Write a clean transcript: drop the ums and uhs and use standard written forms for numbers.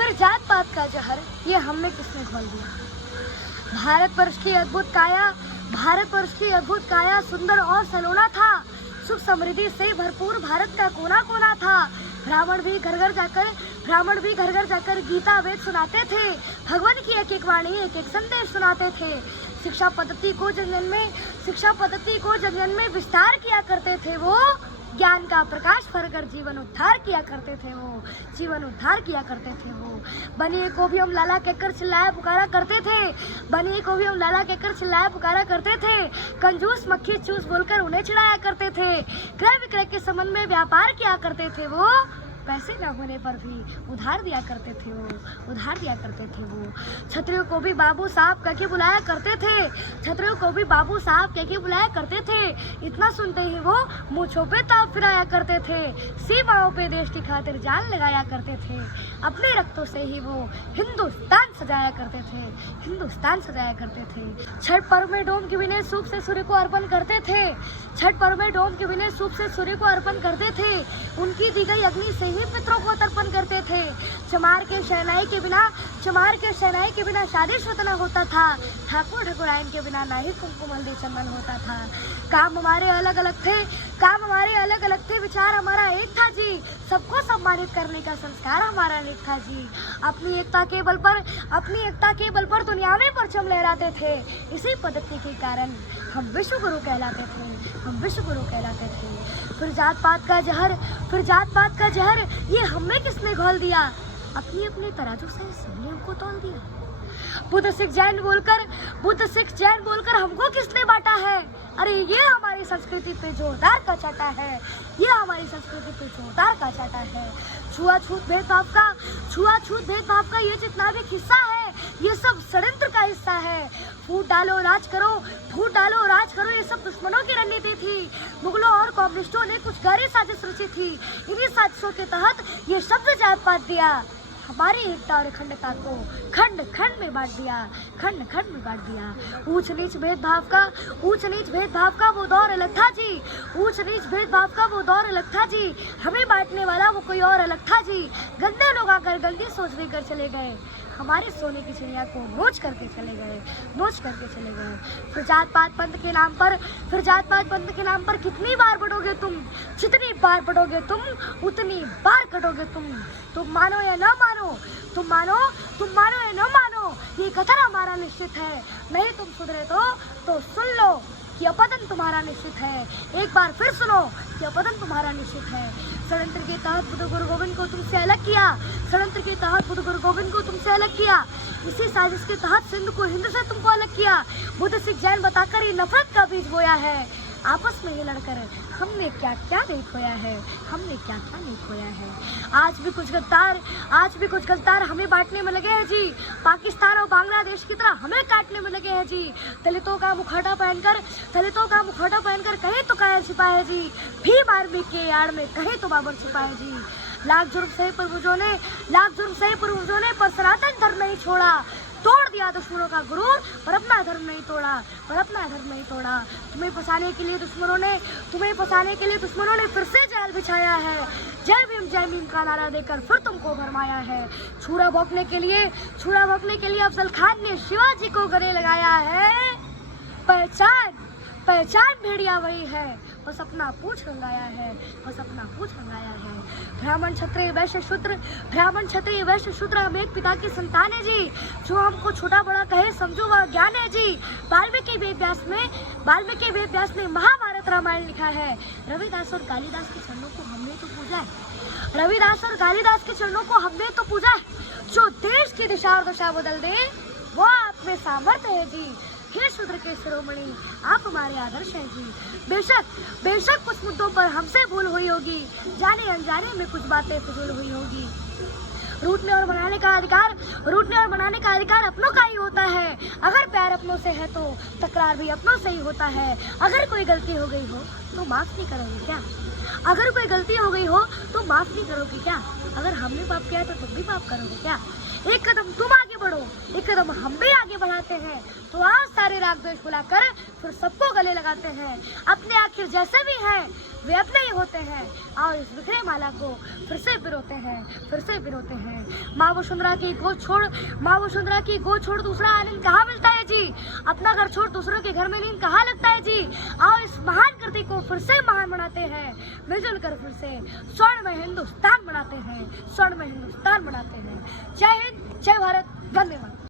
फिर जात पात का जहर ये हमने किसने घोल दिया। भारतवर्ष की अद्भुत काया सुंदर और सलोना था। सुख समृद्धि से भरपूर भारत का कोना कोना था। ब्राह्मण भी घर घर जाकर गीता वेद सुनाते थे। भगवान की एक एक वाणी एक एक संदेश सुनाते थे। शिक्षा पद्धति को जन में विस्तार किया करते थे। वो ज्ञान का प्रकाश भरकर जीवन उद्धार किया करते थे। वो बनिए को भी हम लाला कहकर चिल्लाया पुकारा करते थे। कंजूस मक्खी चूस बोलकर उन्हें चिढ़ाया करते थे। क्रय विक्रय के संबंध में व्यापार किया करते थे। वो पैसे न होने पर भी उधार दिया करते थे। वो छत्रियों को भी बाबू साहब कह के बुलाया करते थे। इतना सुनते ही वो मूंछों पे ताव फिराया करते थे। सीमाओं पे देश की खातिर जान लगाया करते थे। अपने रक्तों से ही वो हिंदुस्तान सजाया करते थे। छठ पर्व में डोम की विनय सूप से सूर्य को अर्पण करते थे। उनकी दी गई अग्नि से ही पितरों को तर्पण करते थे। चमार के शहनाई के बिना शादी-शुदा न होता था। ठाकुर ठाकुराइन के बिना ना ही कुमकुम हल्दी चंदन होता था। काम हमारे अलग अलग थे, विचार हमारा एक था जी। सबको सम्मानित करने का संस्कार हमारा एक था जी। अपनी एकता के बल पर दुनिया में परचम लहराते थे। इसी पद्धति के कारण हम विश्व गुरु कहलाते थे। फिर जात पात का जहर ये हमें किसने घोल दिया। अपनी तराजू से सबने हमको तौल दिया। बुद्ध सिख जैन बोलकर हमको किसने बांटा है। अरे ये हमारी संस्कृति पे जोरदार का चाटा है। छुआछूत भेदभाव का ये जितना भी किस्सा है ये सब षड्यंत्र का हिस्सा है। फूट डालो राज करो ये सब दुश्मनों की रणनीति थी। मुगलों और कम्युनिस्टों ने कुछ गहरी साजिश रची थी। इन्हीं साजिशों के तहत ये शब्द जात पात दिया। हमारी एकता और अखंडता को खंड खंड में बांट दिया। ऊंच नीच भेदभाव का वो दौर अलग था जी। हमें बांटने वाला वो कोई और अलग था जी। गंदे लोग आकर गंदी सोच लेकर चले गए। हमारे सोने की चिड़िया को नोच करके चले गए। फिर जात पात पंथ के नाम पर कितनी बार बढ़ोगे तुम। जितनी बार बढ़ोगे तुम उतनी बार कटोगे तुम मानो या न मानो। ये कथन हमारा निश्चित है। नहीं तुम सुधरे तो सुन लो कि अपतन तुम्हारा निश्चित है। एक बार फिर सुनो कि अपतन तुम्हारा निश्चित है। षड्यंत्र के तहत बुद्ध गुरु गोविंद को तुमसे अलग किया। इसी साजिश के तहत सिंध को हिंद से तुमको अलग किया। बुद्ध सिख जैन बताकर ये नफरत का बीज बोया है। आपस में ही लड़कर हमने क्या क्या नहीं खोया है। आज भी कुछ गद्दार हमें बांटने में लगे हैं जी। पाकिस्तान और बांग्लादेश की तरह हमें काटने में लगे हैं जी। दलितों का मुखौटा पहनकर कहीं तो कायर छिपा है जी। भीम आर्मी के आड़ में कहीं तो बाबर छिपा है जी। लाख जुर्म सहे पूर्वजों ने पर सनातन धर्म नहीं छोड़ा। तोड़ दिया दुश्मनों का गुरूर पर अपना धर्म नहीं तोड़ा। तुम्हें फंसाने के लिए दुश्मनों ने फिर से जाल बिछाया है। जय भीम का नारा देकर फिर तुमको भरमाया है। छुरा भोंकने के लिए अफजल खान ने शिवाजी को गले लगाया है। पहचान भेड़िया वही है, बस अपना पूछ रंगाया है। ब्राह्मण क्षत्रिय वैश्य शूद्र हम एक पिता की संतान है जी। जो हमको छोटा बड़ा कहे समझो वह ज्ञान है जी। वाल्मीकि वेद व्यास ने महाभारत रामायण लिखा है। रविदास और कालिदास के चरणों को हमने तो पूजा है। जो देश की दिशा और दशा बदल दे वो आप में सामर्थ्य है जी। हे शूद्र के शिरोमणि आप हमारे आदर्श हैं जी। बेशक कुछ मुद्दों पर हमसे भूल हुई होगी। जाने अनजाने में कुछ बातें फजूल हुई होगी। रूठने और बनाने का अधिकार अपनों का ही होता है। अगर प्यार अपनों से है तो तकरार भी अपनों से ही होता है। अगर कोई गलती हो गई हो तो माफ नहीं करोगे क्या। अगर हमने पाप किया तो तुम भी पाप करोगे क्या? एक कदम तुम आगे बढ़ो, एक कदम हम भी आगे बढ़ाते हैं, तो आज सारे राग द्वेष भुलाकर फिर सबको गले लगाते हैं। अपने आखिर जैसे भी हैं वे अपने ही होते हैं, और इस बिखरे माला को फिर से पिरोते हैं, फिर से पिरोते हैं। माँ वसुंधरा की गोद छोड़, माँ वसुंधरा की गोद छोड़ दूसरा आनंद कहाँ मिलता है जी? अपना घर छोड़ दूसरों के घर में नींद कहाँ लगता है जी? और इस महान कृति को फिर से महान बनाते हैं, मिलजुल कर फिर से स्वर्ण में हिंदुस्तान बनाते हैं, स्वर्ण में हिंदुस्तान बनाते हैं। जय हिंद, जय भारत, धन्यवाद।